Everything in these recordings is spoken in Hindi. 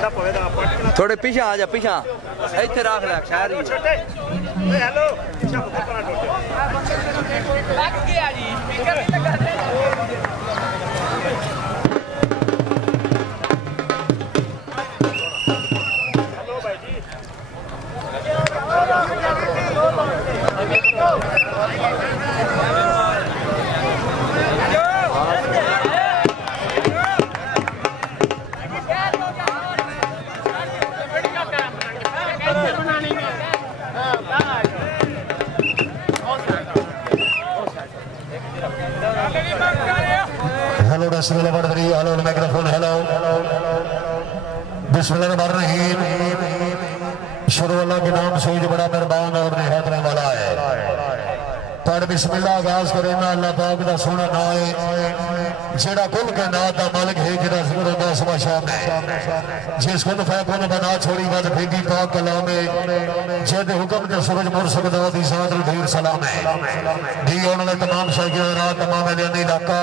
थोड़े पीछे आ जा पीछा इतने रख ला शहर हेलो हेलो माइक्रोफोन हेलो बिस्मिल्लाहिर्रहमानिर्रहीम शुरू अल्लाह के नाम से जो बड़ा मेहरबान और निहायत रहने वाला है पर बिस्मिल्लाह आगाज करें ना अल्लाह पाक दा सोना ना है जेड़ा कुल कायनात दा मालिक है जेड़ा जिक्र होंदा सुबह शाम में जिस कुल फैकुन बना छोड़ी वद फेंकी पाक कलाम है जेदे हुक्म ते सूरज मुड़ सकदा दी साथ ढेर सलाम है दी होने वाले तमाम शागिर्दान तमाम अहले इलाका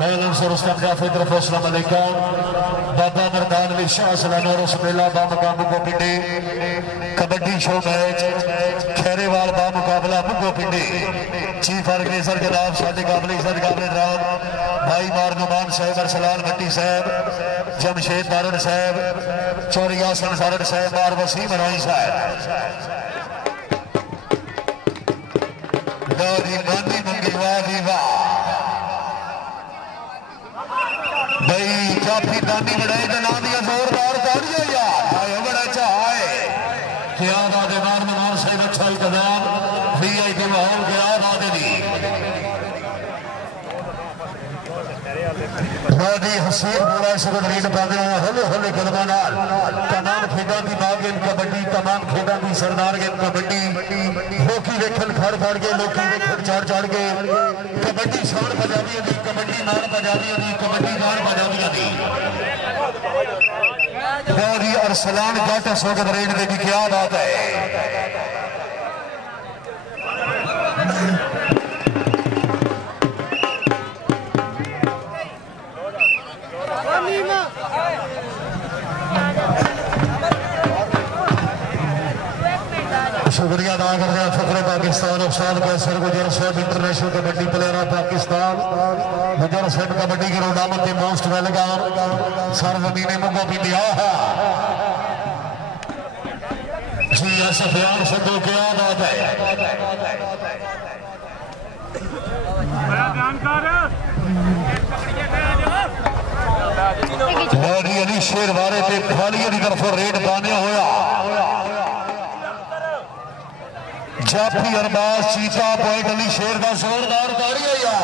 मैं से रुस्तम जाफर तरफ अस्सलाम वालेकुम बाबा मर्दान अली शाह सलाना रसमेला बा मुकाम को पिंडी कबड्डी शो मैच खैरेवाल बा मुकाबला मुगो पिंडी चीफ ऑर्गेनाइजर जनाब सादे काबले इज्जत काबले राम भाई मारनुमान साहब अरसलान भट्टी साहब जमशेद दारन साहब चौरी आसन सारन साहब मार वसीम राई साहब दादी मानी मंगलवारी वाह भाई काफी दानी बढ़ाई जना दिया जोरदार ताड़ियां यार आए बड़ा चाहे क्या दादे मारनुमान साहब अच्छा इंतजाम वीआईपी माहौल क्या दादे दी दादी हसीन बोला शुरू रीड पाते हैं हले हले कदमा नाल तमाम खेडा की बाग गेम कबड्डी तमाम खेडा की सरदार गेम कबड्डी लोकी वेखन खड़ खड़ के लोकी वेखन चढ़ के कबड्डी शान पंजाबियों दी कबड्डी नाल पंजाबियों दी कबड्डी नाल पंजाबियों दी दादी अरसलान जट सोगत रेड दे की क्या बात है शुक्रिया अदा कर रहे हैं फखरे पाकिस्तान अफसाद कैसर गुजर साहब international kabaddi player of Pakistan गुजर साहब कबड्डी की रोडामत के मोस्ट वेलकम सर जमीने मुगो भी दिया जी सफियान संधू क्या बात है अली शेर वारे पे खालिया की तरफों रेड पाने होया जाफी अरबाज चीता पॉइंट अली शेर का जोरदार ताड़ियां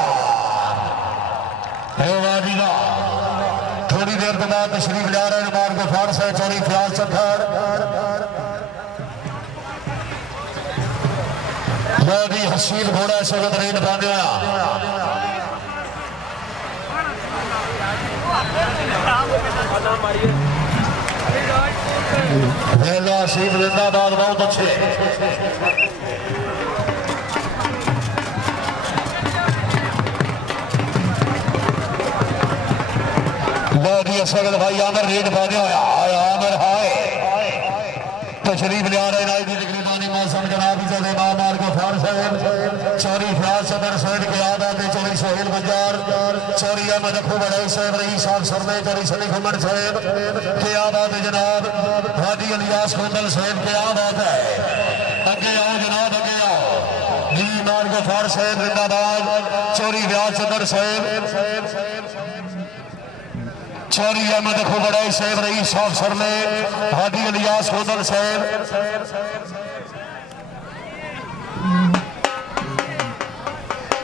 थोड़ी देर के बाद तशरीफ ले रहे हैं मार गफार साहब चौरी फयाज चक्कर भी हसीन घोड़ा इस वक्त रेड पाने हसीन जिंदाबाद बहुत अच्छे सगल भाई आमिर रेड पाने आमिर हाय तशरीफ ले रहे नाई मौसम जनाब मार को फार साहब चौरी फयाज सदर सैद के आदाद चौरी सोहेल बजार चौरी अहमद अखू बड़ाई साहब रही साहब सरमे चौरी सली घुमर साहब के आदाद जनाब हाजी अलियास कोंदल साहब के आदाद है अगे आओ जनाब अगे आओ जी मार को फार साहब जिंदाबाद चौरी फयाज सदर साहब चौरी अहमद अखू बड़ाई साहब रही साहब सरमे हाजी अलियास कोंदल साहब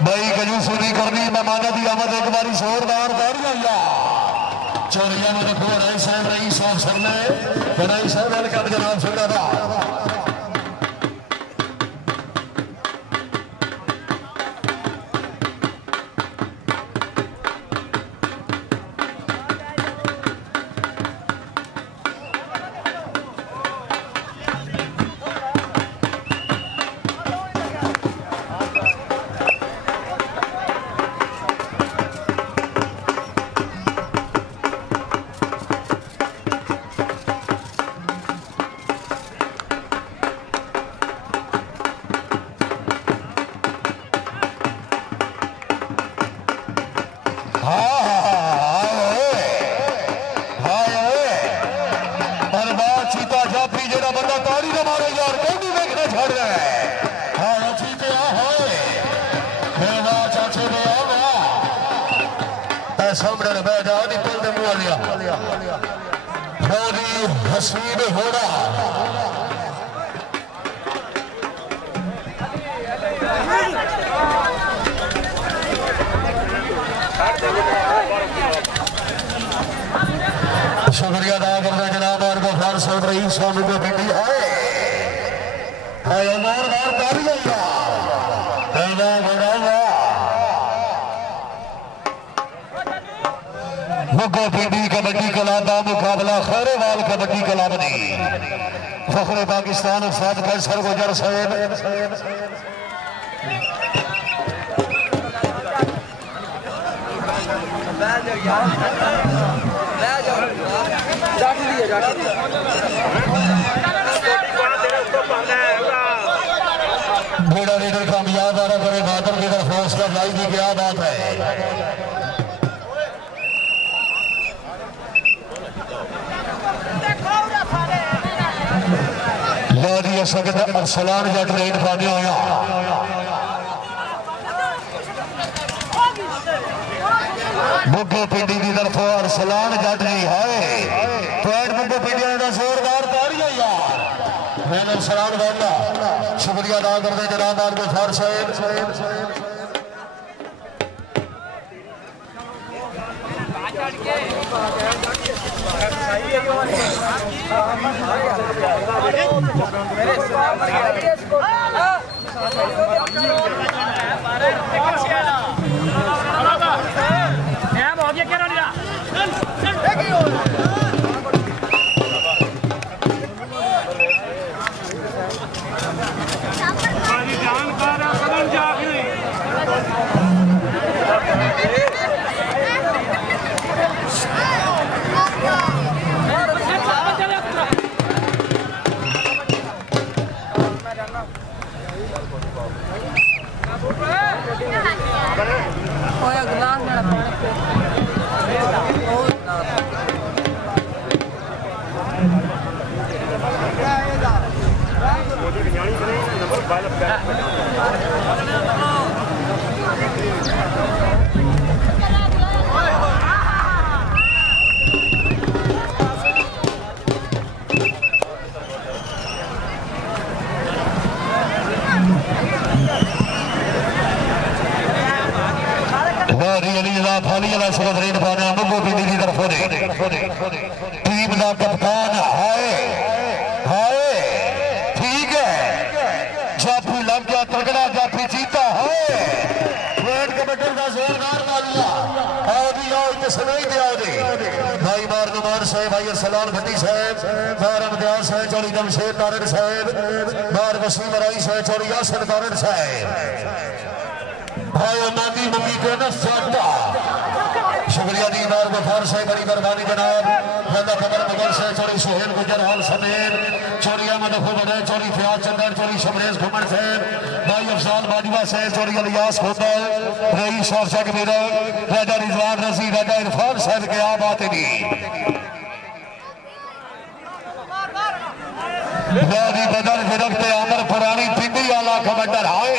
भाई कजूसी नहीं करनी मेहमाना की आमद एक बारी जोरदार ताड़ियां चौरी अहमद अखू बड़ाई साहब रही साहब सरमे बड़ाई साहब वेलकम जनाब जिंदाबाद हसीब घोड़ा शुक्रिया अदा करते जनाब और गफार साहब रईस स्वामी को भिंडी है बार बार तारी मुगो भिंडी कबड्डी क्लब का मुकाबला खैरेवाल कबड्डी क्लब ने फखरे पाकिस्तान उस्ताद कैसर गुजर साहब घोड़ा लीडर कामयाब आ रहा करे बादल की तरफ हौसला लाई की क्या बात है लारी सकता अरसलान जट रेड पाने होया मुगो पिंडी की तरफ अरसलान जट नहीं है पॉइंट मुगो पिंडिया का जोरदार तारी है यार मैंने अरसलान वाला शुक्रिया अदा करते जनाब आपके फार साहब टीम का कप्तान हाय ठीक है जाफी लग गया तगड़ा जाफी जीता है कबड्डी का जोरदार मारिया भाई मार नुमान साहब भाई सलाल भट्टी साहब बार अमदियाल साहब चौड़ी जमशेद तारड़ साहब बार वसीम राई साहब चौड़ी यासर तारड़ साहब भाई अमादी मम्मी को न साटा शुक्रिया दी बार गफार साहब बड़ी मेहरबानी जनाब ज्यादा खबर मगर से चौड़ी सुहेल गुजर हाल समेत चौड़ी अहमद खुद चौड़ी फयाज चंदर चौड़ी शमरेज घुमन साहब भाई अफसान बाजवा साहब चौड़ी अलियास खोदा रईस और शेख मेरा राजा रिजवान रसी राजा इरफान साहब के आ बात नहीं वादी बदल विरक्त अमर पुरानी पिंडी वाला कमांडर हाय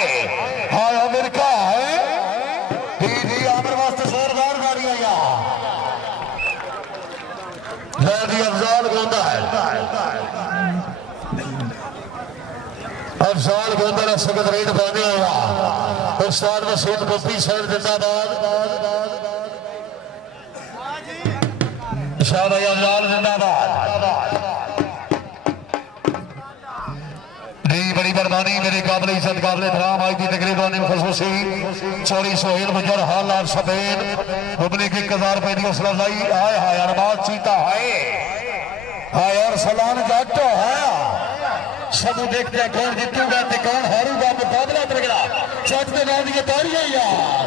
हाय अमेरिका है डी अमर वास्ते जोरदार गाड़ियां यार अफजाल गोंदा है अफजाल गोंदा ने सख्त रेड पाने होगा उस्ताद वसीम गोपी साहब जिंदाबाद शाह भाई अफजाल जिंदाबाद बड़ी मेहरबानी मेरे काबिल इज्जत काबिल एहतराम आज की तकरीबन खसूसी चौड़ी सोहेल गुजर हाल आप सफेद मुबलिक की 1000 रुपए की हौसला अफजाई आए हाय अरबाज चीता हाय और सलान जट है सब देखते हैं कौन जीतूगा तो कौन हारूगा मुकाबला तगड़ा चट के नाम ये तारियां यार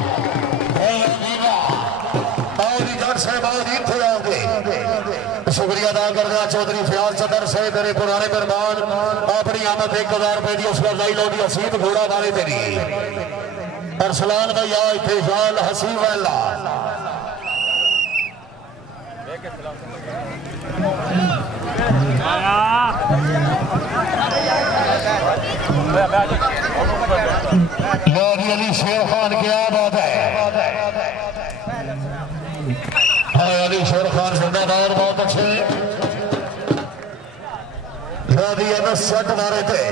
शुक्रिया अदा करना चौधरी फयाज चंदर साहब मेरे पुराने मेहमान अपनी आमद 1000 रुपए की उसका लाई लोगी हसीब घोड़ा मारे तेरी अरसलान भाई आ इतने शाल हसी वाला लोधी अली शेर खान क्या बात है अली शेर खान जिंदाबाद बहुत अच्छे दी है सेट मारे थे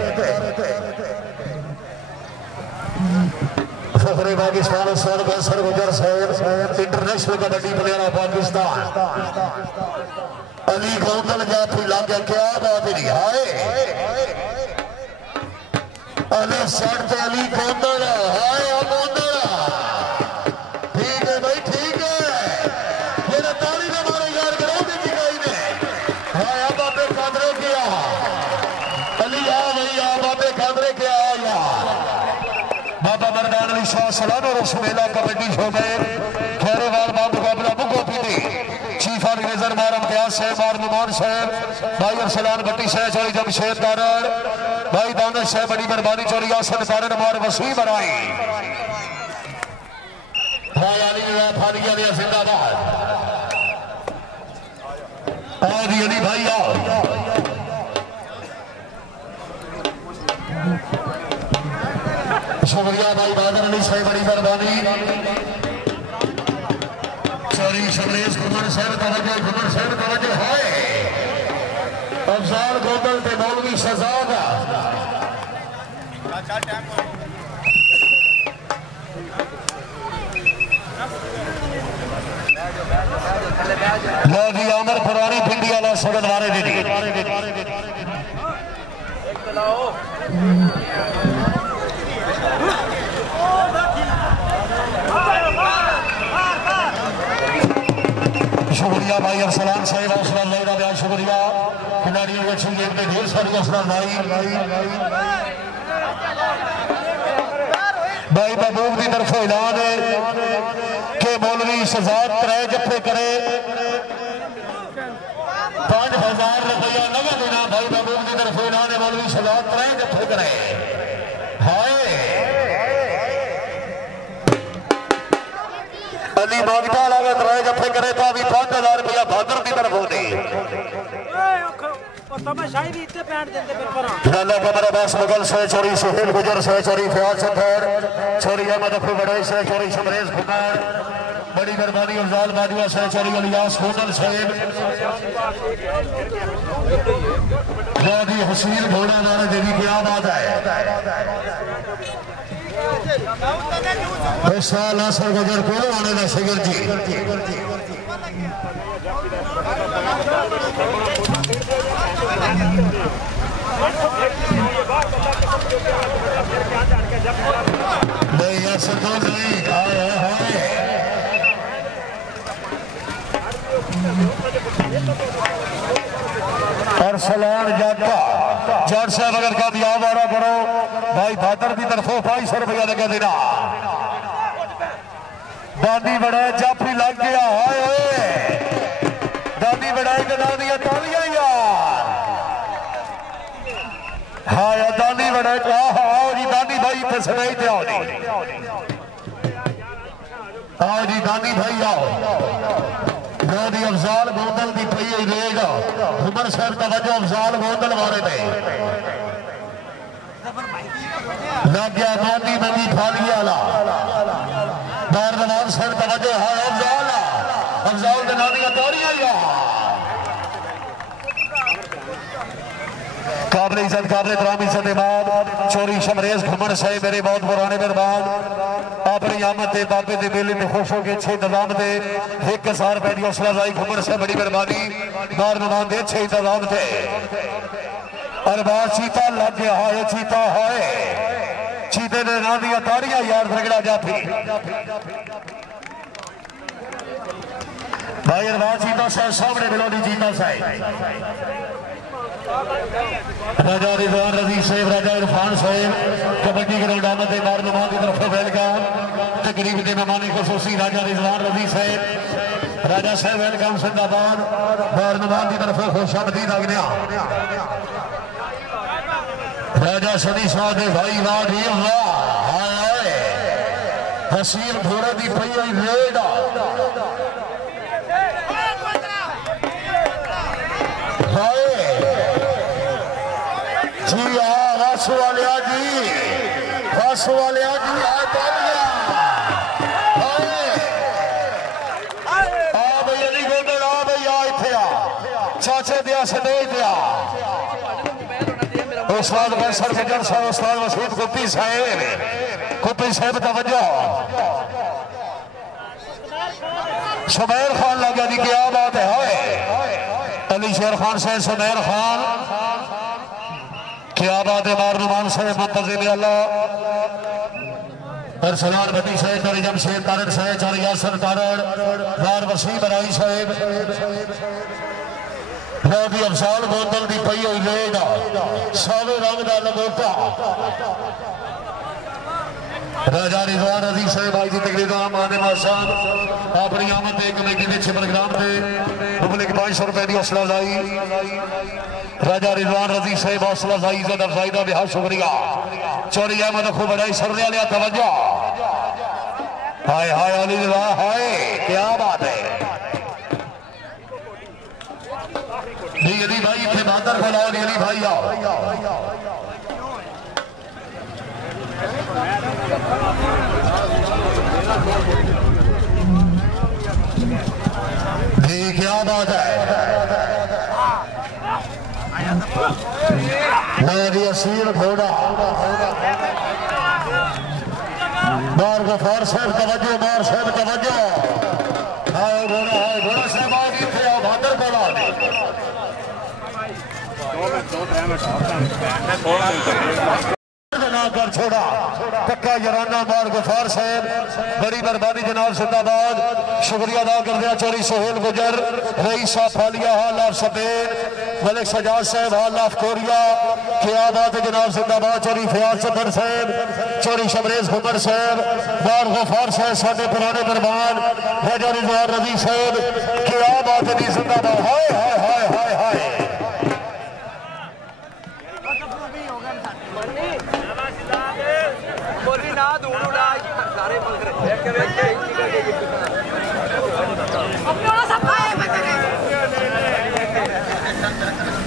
फखरे पाकिस्तान सर कैसर गुजर साहब इंटरनेशनल कबड्डी प्लेयर पाकिस्तान अली गौतल जाफी लग गया क्या बात नहीं हाय अले सेट ते अली गौतल हाय गौतल ठीक है भाई ठीक है मेरा ताली ने मारे यार करो दी जिगाई ने हाय बाबे कादरे किया अली आ भाई आ बाबे कादरे क्या यार बाबा मरदान अली शाह सलाम और रसमेला कबड्डी शो में खैरेवाल बाब मुकाबला बुको पीटी चीफ ऑर्गेनाइजर मार इम्तियाज साहब मार नुमान साहब भाई अरसलान भट्टी साहब चौरी जमशेद कारण भाई दानिश साहब बड़ी मेहरबानी चौरी आसन कारण मार वसीम बराई भाई अली फानिया ने जिंदाबाद आदि अली भाई आओ शुक्रिया भाई बादल अली साहब बड़ी मेहरबानी चौरी शमरेश कुमार साहब तवज्जो है अफजाल गोदल ते मौलवी शहजाद लोधी आमर पुरानी पिंडी वाला सगन वारे दी शुक्रिया भाई अरसलान साहब हौसला लेना बहुत शुक्रिया खिलाड़ियों को अच्छी गेम में ढेर सारी हौसला भाई महबूब की तरफ ऐलान है कि मौलवी शहजाद 3 जत्थे करे 5000 रुपया नगद देना भाई महबूब की तरफ ऐलान है मौलवी शहजाद 3 जत्थे करे अली मांगता लगे 3 जत्थे करे तो अभी 5000 रुपया भादर की तरफ होने मुगल से चोरी सुहेल गुजर से चोरी फयाज सफर चोरी अहमद अफू बड़े से चोरी शमरेज कुमार बड़ी मेहरबानी अफजाल बाजुआ से चोरी अलियास होटल साहेब बहुत ही हसीन घोड़ा मारे देवी क्या बात है साल असर गुजर को आने का शिगर जी नहीं असर तो नहीं अरसलान जाटा जट साहब अगर कामयाब आ रहा करो भाई भादर की तरफों 500 रुपया लगा देना दादी बड़ा जाफी लग गया हाय दादी बड़ाई के नाम दिया तालियां यार हाँ यार दादी बड़ा आओ जी दादी भाई इतने सुनाई थे आओ जी दादी भाई आओ दादी अफजाल गोदल की पई रेड उमर साहब तवज्जो अफजाल गोदल मारे थे लग गया दादी नदी फालिया वाला दारनवाज साहब तवज्जो है अफजाल के नाम दिया तालियां यार काबिल इज्जत काबिल इकराम इज्जत इमाम चोरी शमरेज घुमन साहब मेरे बहुत पुराने मेहमान अपनी आमद के बाबे के मेले में खुश होकर अच्छे इंतजाम थे 1000 रुपए की हौसला अफजाई घुमन साहब बड़ी मेहरबानी बार मेहमान के अच्छे इंतजाम थे अरबाज चीता लग गया है चीता है चीते ने ना दिया ताड़ियां यार रगड़ा जाफी भाई अरबाज चीता साहब सामने मिलोनी चीता साहब राजा रिजवान रजी साहब राजा इरफान साहब कबड्डी ग्राउंड आमद मार नुमान की तरफ वेलकम तकरीब के मेहमान खुसूसी राजा रिजवान रजी साहब राजा साहब वेलकम जिंदाबाद मार नुमान की तरफ खुशामदीद आगनिया राजा सनी साहब दे भाई वाह हाय हसीन घोड़े की पई रेड जी हाँ बस वाले जी आ भाई अली गोदल आ भाई आ इथे आ चाचे दिया सदे दिया उस्ताद कैसर गुजर साहब, उस्ताद वसीम कुप्पी साहब तवज्जो। सुमेर खान लगा जी, क्या बात है। अली शेर खान साहब, सुमेर खान, क्या बात है। मारनुमान साहब मुंतजिम अल्लाह, अरसलान भट्टी साहब, तारी जमशेद तारड़ साहब, चार यासर तारड़, वार वसीम बराई साहब, राजी अफसाल बोतल दी पई हुई रेड, सावे रंग दा लगोटा, राजा रिजवान अजीज साहब आज की तकरीर आने माशान अपनी आमद एक कमेटी के प्रोग्राम से पब्लिक 500 रुपए की हौसला अफजाई। राजा रिजवान अजीज साहब हौसला अफजाई इज्जत अफजाई का बेहद शुक्रिया। चौरी अहमद खूब बड़ाई सरने वाले तवज्जो। हाय हाय अली रिजवान, हाय क्या बात है। नहीं अली भाई इतने बहादुर फैलाओ, अली भाई आओ। जी क्या बात है। मेरी असील घोड़ा बार गफार साहब तवज्जो, बार साहब तवज्जो। हाय घोड़ा साहब आ गई थे, बहादुर बोला ना कर छोड़ा पक्का जराना मार गफार साहब, बड़ी मेहरबानी जनाब जिंदाबाद। शुक्रिया अदा कर दिया चौरी सोहेल गुजर, रईस साहब फालिया, हाल ऑफ सफेद, मलिक सजाद साहब, हाल ऑफ कोरिया, क्या बात है जनाब जिंदाबाद। चौरी फयाज सदर साहब, चौरी शमरेज हुमर साहब, मार गफार साहब साढ़े पुराने मेहमान, राजा रिजवान रजी साहब, क्या बात है जिंदाबाद। हाय हाय हाय हाय हाय।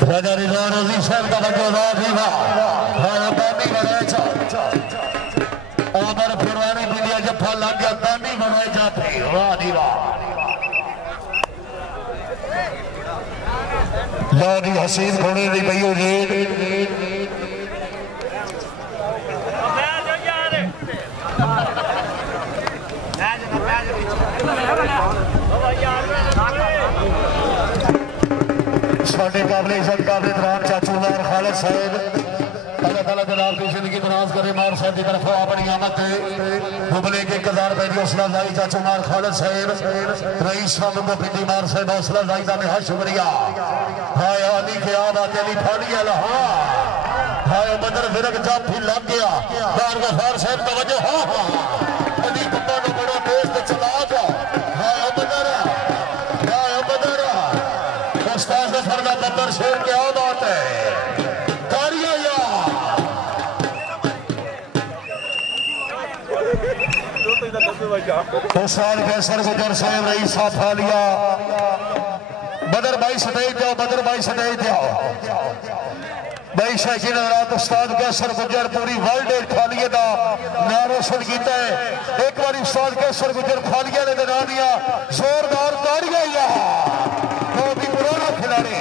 राजा रिजवान अजीज साहब का वजूदार दीवा दानी बनाए उमर पुरानी दुनिया जफा लग गया, दानी बनाए जाते। वाह दीवा लानी हसीन घोड़े की पई रेड साढ़े काबले इज्जत काबले दरान चाचूदार खालिद साहब, अल्लाह ताला जनाब की जिंदगी दराज करे। मार साहब की तरफ अपनी आमद दुबले के 1000 रुपए की हौसला अफजाई चाचू मार खालिद साहब, रईस साहब को पिंडी मार साहब हौसला अफजाई का बेहद शुक्रिया। हाय अली के आबाद अली फाड़ी वाला, हाय बदर फिरक जाफी लग गया। बार गफार साहब तवज्जो। हाँ हाँ अली बंदा को बड़ा तेज चला गया। हाय बदर, हाय बदर उस्ताद फरदा बदर शेर, क्या बात है। कारिया उस्ताद कैसर गुजर साहब, रईस साहब फालिया, बदर भाई स्टेज जाओ, बदर भाई स्टेज जाओ भाई। शकीन रात उस्ताद कैसर गुजर पूरी वर्ल्ड खालिए का नाम रोशन किया है। एक बार उस्ताद कैसर गुजर खालिया ने दिखा दिया जोरदार ताड़ियां। बहुत ही पुराना खिलाड़ी,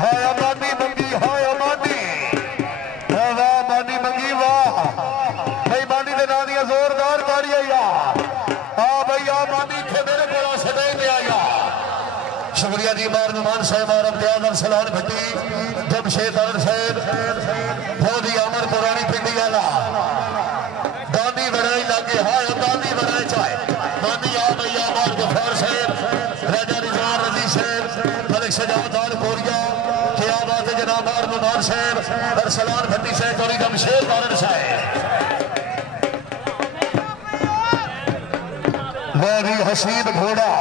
हाय अमानी मंगी, हाय अमानी, वाह मानी मंगी, वाह भाई मानी ने ना दिया जोरदार ताड़ियां। हाँ भाई आ मानी थे मेरे को सदै में आया। शुक्रिया जी मारनुमान साहब और इम्तियाज अरसलान भट्टी, जमशेद तारड़ साहब, बहुत ही अमर पुरानी पिंडी वाला दानी बनाई लगे। हाय दानी बनाए चाहे दानी आ भैया मार गफार साहब, राजा रिजवान रजी साहब, मलिक सजाद आल कोरिया, क्या बात है जनाब मारनुमान साहब, अरसलान भट्टी साहब और जमशेद तारड़ साहब। वारी हसीन घोड़ा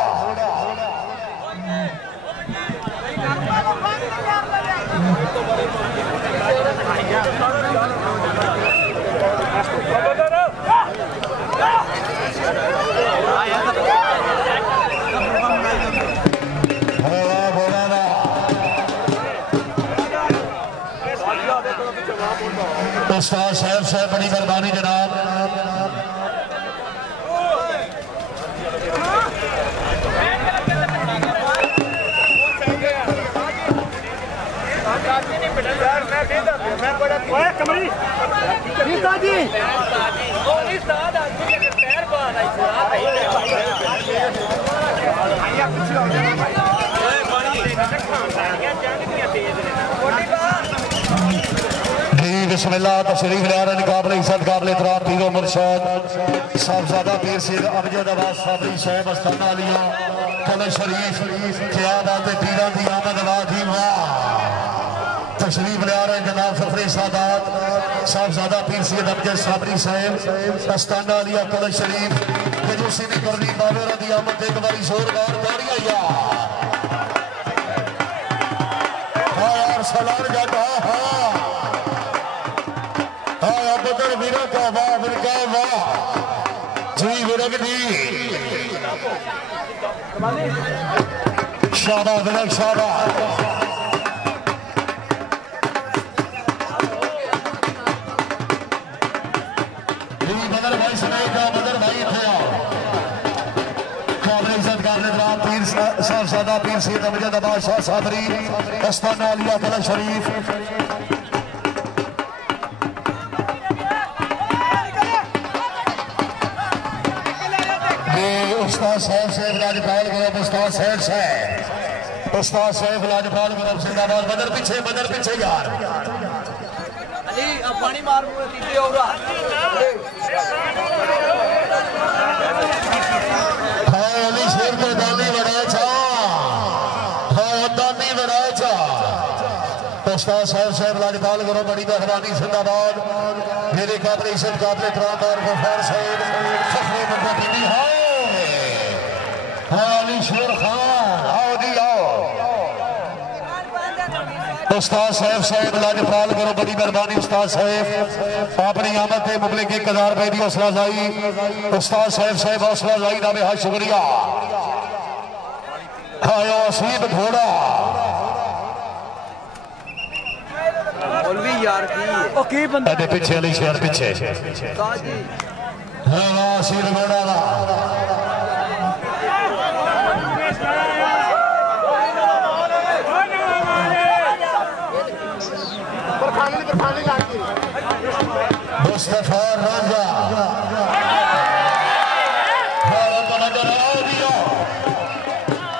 उस्ताद साहब साहब बड़ी मेहरबानी जनाब। बिस्मिल्लाह तशरीफ ले रहे काबिल इज्जत काबिल एहतराम पीरो मुर्शद साहबजादा पीर सिंह अमजद अब्बास साबरी साहब अस्ताना अलिया कलश शरीफ क्या बात है पीरा दी आमद वाह थी वाह तशरीफ ले रहे जनाब फखरे सादात साहबजादा पीर सिंह अमजद साबरी साहब अस्ताना अलिया कलश शरीफ कजूसी दी करनी बाबेरा दी आमद एक बारी जोरदार तालियां यार सलाम जाता बदर वीरों का वाह बिरका वाह जी विरक जी शाबाश विरक शाबाश बदर भाई सुनाई का बदर भाई थे काबिल इज्जत काबिल एहतराम पीर साहबजादा पीर सैयद अमजद अब्बास शाह साबरी अस्ताना अलिया कलश शरीफ उस्ताद साहब सैफ लाजपाल ग्रुप उस्ताद सैफ उस्ताद सैफ लाजपाल ग्रुप जिंदाबाद बदर पीछे यार अली अब पानी मार तीसरे होगा हां अली शेर को दानी बड़ा चा हां दानी बड़ा चा उस्ताद साहब सैफ लाजपाल ग्रुप बड़ी मेहरबानी जिंदाबाद मेरे काबिल इज्जत काबिल एहतराम और गफार साहब फखरे मुबतदी हां अली शेर खान आओ जी आओ उस्ताद साहब लाजपाल करो बड़ी मेहरबानी उस्ताद साहब अपनी आमद के मुबलिक 1000 रुपए की हौसला अफजाई उस्ताद साहब हौसला अफजाई का बेहद शुक्रिया आयो असीब घोड़ा यार की बंदा पीछे अली शेर पीछे असीब घोड़ा मुस्तफा राजा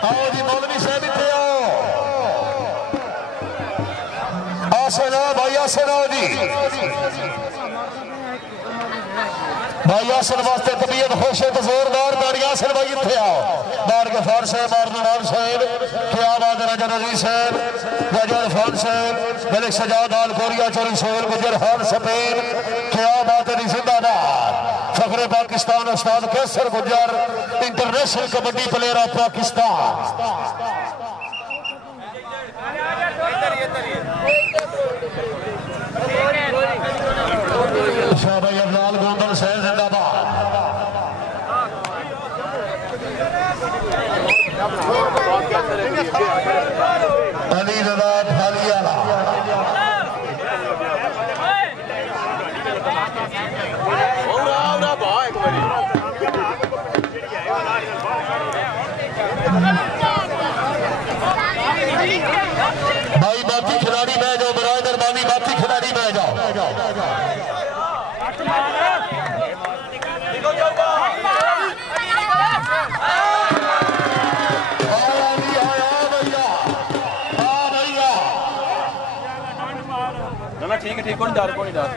आओ जी मौलवी साहब इतने आओ आसना भाई आसन आओ जी भाई आसन वास्ते तबीयत खुश है तो जोरदार ताड़ियां आसन भाई इतने आओ बार गफार साहब बार नवाब साहब क्या बात राजा नजीर साहब राजा इरफान साहब मलिक सजाद आल कोरिया चोरी सोल गुजर हाल सपेन क्या बात है जिंदाबाद फखरे पाकिस्तान उस्ताद कैसर गुजर international kabaddi player of Pakistan शाबाश अफजाल गोंदल साहब जिंदाबाद अली रजा फालियाला भाई बाकी खिलाड़ी बह जाओ बराए दरबानी बाकी खिलाड़ी बह जाओ ठीक है कौन डर कौन डर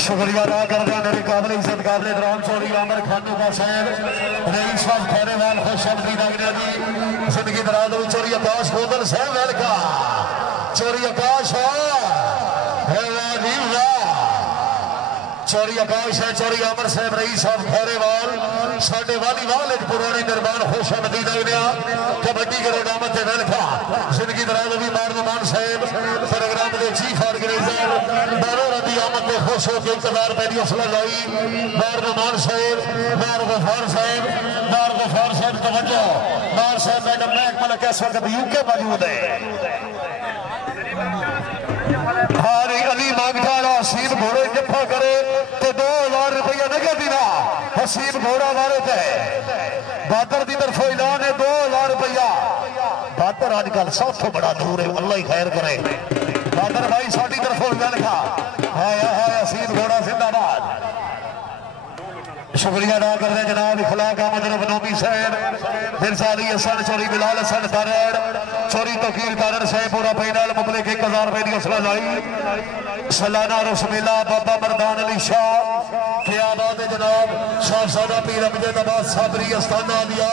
शुक्रिया अदा कर रहे मेरे काबिल इज्जत काबिल एहतराम चौधरी आमिर खानू का साहब रईस साहब खैरेवाल खुशअमदी नगरिया जी जिंदगी दराज हुई चोरी आकाश गोदल साहब वेलका चोरी आकाश चौरी आकाश है चौरी अमर साहब रईस साहब खैरेवाल साडे वालीवाल पुराने निर्माण खुशअमदी नगरिया कबड्डी ग्राउंड से वेलका जिंदगी दराज हुई मारमान साहब प्रोग्राम के चीफ ऑर्गेनाइजर बारो रदी आमद में खुश होकर 1000 रुपए की हौसला लाई मारमान साहब मार गफार साहब तवज्जो मार साहब मैडम महकमा इस वक्त यूके मौजूद है हाँ जी अली मांगटा हसीब घोड़े जफा करे तो 2000 रुपया नगद दिना हसीब घोड़ा वाले थे बादर की तरफों ऐलान है 2000 रुपया बादर अजकल सब तो बड़ा दूर है अल्लाह ही खैर करे बादर भाई साड़ी तरफों लिखा हाय हाय हसीब घोड़ा जिंदाबाद शुक्रिया अदा कर रहे जनाब इखलाक अहमद नबी साहब मिर्जा अली हसन चोरी बिलाल हसन तारड़ चोरी तकीर तारड़ साहब पूरा पैनल मुबलिक 1000 रुपए की हौसला लाई सलाना रसमिला बाबा मरदान अली शाह क्या बात है जनाब साहबजादा पीर अमजद अब्बास साबरी अस्ताना दिया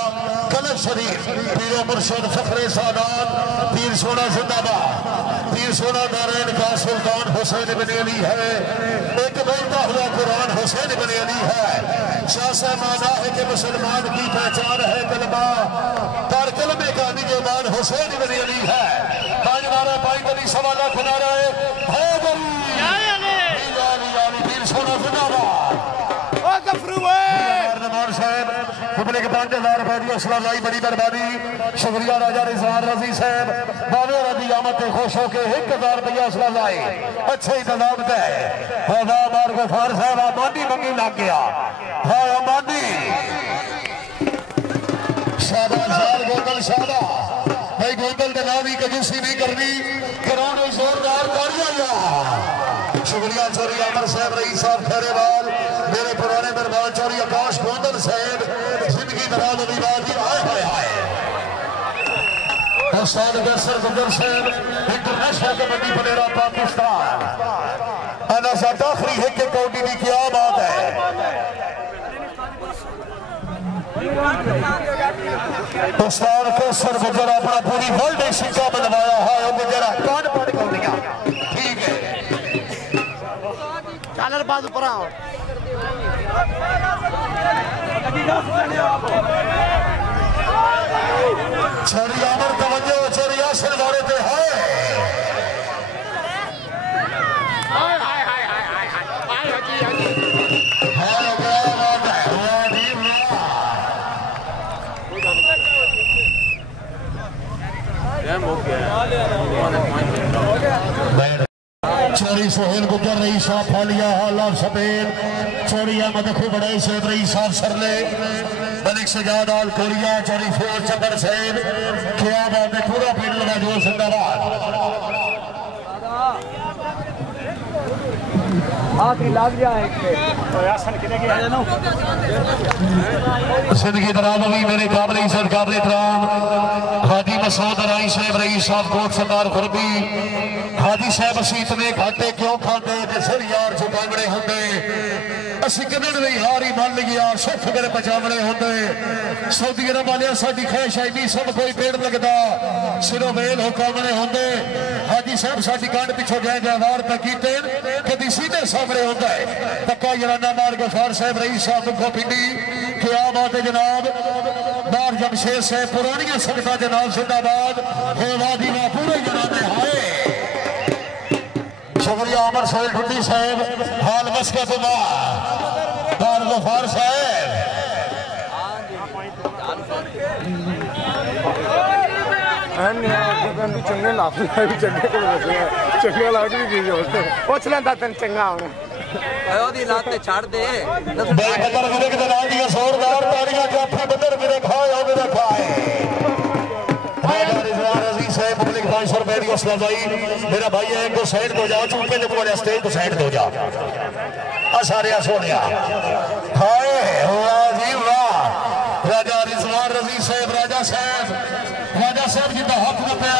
कलश शरीफ पीरो मुर्शिद फखरे सादात पीर सोना जिंदाबाद पीर सोना नारायण का सुल्तान हुसैन बिन अली है एक बोलता हुआ कुरान हुसैन बिन अली है शासा माना है कि मुसलमान की पहचान है कलमा पर कलमे का निजमान हुसैन बिन अली है पांच नारा पाई कली सवाला खुनारा है पीर सोना जिंदाबाद साहब मुबलिक 5000 रुपए की हौसला लाई बड़ी मेहरबानी शुक्रिया राजा रिजवान रजी साहब बावे रजी आमद से खुश होके 1000 रुपया हौसला लाई अच्छे इंतजाम है बार गफार साहब आबादी मंगी लग गया हाँ आबादी शाबाश गोगल शादा भाई गोगल के नाम ही कंजूसी नहीं करनी ग्राउंड में जोरदार तालियां शुक्रिया चौरी अमर साहब रईस साहब खेरेवाल मेरे पुराने मेहमान चौरी आकाश गोंदल साहब जिंदगी दराज अलीबाद की आए हुए आए उस्ताद गसर गुजर साहब इंटरनेशनल कबड्डी प्लेयर पाकिस्तान अना साथ आखिरी है कि कौडी की क्या बात है उस्ताद गसर गुजर अपना पूरी वर्ल्ड सिक्का बनवाया है गुजर कान पड़ कौडियां ठीक है चालर बाद ऊपर आओ छोरी अमर तवज्जो छोरी आसन वाले पे है हाय हाय हाय हाय हाय हाय हाजी हाजी हाय क्या बात है वाह जी वाह ये मौके चोरी सोहेल गुजर रही साहब फालिया हालात सफेद चोरी अहमद बड़े सेब रही साहब सरले मलिक सजाद आल कोरिया चोरी फोर चक्कर सेब क्या बात है पूरा पीर लगा जो जिंदाबाद आखिरी लाग जाए जिंदगी दराज़ी मेरे काबिल इज्जत काबिल एहतराम हाजी मसूद राई साहब रईस साहब कोट सरदार खुरबी हाजी साहब असीं इतने घाटे क्यों खाते सिर यार झुकावणे होंदे असीं कदे भी हार ही मान लिया सुख फिर बचावणे होंदे सऊदी अरब वाले साडी ख्वाहिश है नहीं सब कोई पेड़ लगदा सिरों वेल हुकावणे होंदे हाजी साहब साडी कांड पिछो जाए व्यवहार तक कीते कदी सीधे सामने होंदा है पक्का यराना मार गफार साहब रईस साहब को पिंडी क्या बात है जनाब बार जमशेद साहब पुरानियां संगतां जनाब जिंदाबाद हो वादी में पूरे जनाबे हाय शुक्रिया अमर सोहेल ठुड्डी साहब हाल मस्का बार गफार साहब चंगे लाभ चंगे चंगे लाभ भी की पुछ लेंदा तेन चंगा होना ओदी लाते छाड़ दे भाई बदर विरक दे नाम दी जोरदार तालियां काफी बदर विरक खाए और विरक खाए पब्लिक 500 रुपए की हौसला जाई मेरा भाई है को साइड हो जा चुके जो बोले स्टेज को साइड हो जा आ सारे सोनिया हाय वाह जी वाह राजा रिजवान रजी साहब राजा साहब जी का हक में